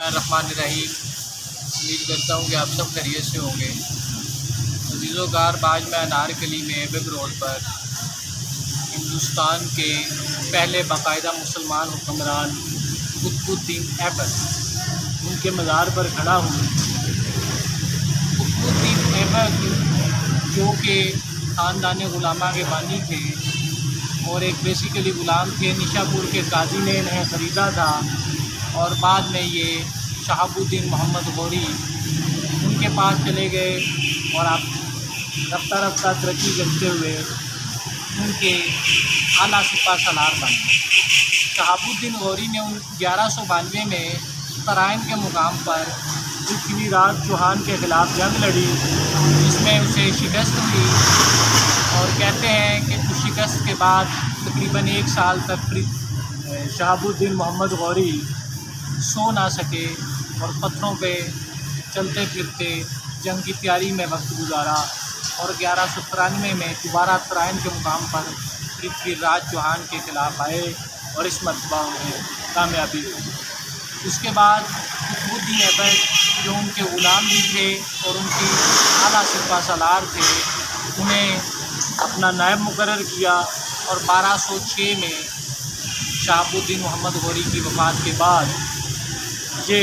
बिस्मिल्लाहिर्रहमानिर्रहीम। उम्मीद करता हूँ कि आप सब खैरियत से होंगे। अज़ीज़ों आज मैं अनारकली में बिग रोड पर हिंदुस्तान के पहले बाकायदा मुसलमान हुक्मरान कुतुबुद्दीन ऐबक उनके मज़ार पर खड़ा हूँ। कुतुबुद्दीन ऐबक जो कि ख़ानदान गुलामा के बानी थे और एक बेसिकली ग़ुलाम थे। निशापुर के काजी ने इन्हें ख़रीदा था और बाद में ये शहाबुद्दीन मोहम्मद गौरी उनके पास चले गए और आप रफ्ता रफ्ता तरक्की करते हुए उनके आला सिपा सालार बन गए। शहाबुद्दीन गौरी ने 1192 में तराइन के मुकाम पर पृथ्वीराज चौहान के ख़िलाफ़ जंग लड़ी, जिसमें उसे शिकस्त हुई और कहते हैं कि उस शिकस्त के बाद तकरीबन 1 साल तक शहाबुद्दीन मोहम्मद गौरी सो ना सके और पत्थरों पे चलते फिरते जंग की तैयारी में वक्त गुजारा और 1193 में दोबारा तराइन के मुकाम पर पृथ्वीराज चौहान के ख़िलाफ़ आए और इस मरतबा उन्हें कामयाबी हुई। उसके बाद कुतुबुद्दीन ऐबक जो उनके ग़ुलाम भी थे और उनकी आला सिपा सालार थे, उन्हें अपना नायब मुकर्रर किया और 1206 में शहाबुद्दीन मोहम्मद गौरी की वफ़ात के बाद ये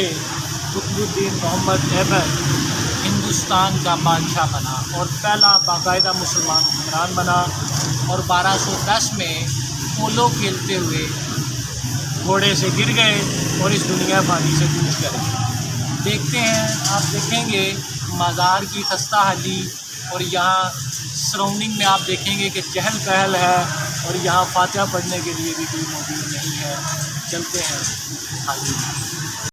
कुतुबुद्दीन मोहम्मद ऐबक हिंदुस्तान का बादशाह बना और पहला बाकायदा मुसलमान हुक्मरान बना और 1210 में पोलो खेलते हुए घोड़े से गिर गए और इस दुनिया फानी से कूच कर गए। देखते हैं, आप देखेंगे मज़ार की खस्ता हाली और यहाँ सराउंडिंग में आप देखेंगे कि चहल पहल है और यहाँ फातिहा पढ़ने के लिए भी कोई मौजूद नहीं है। चलते हैं हाली।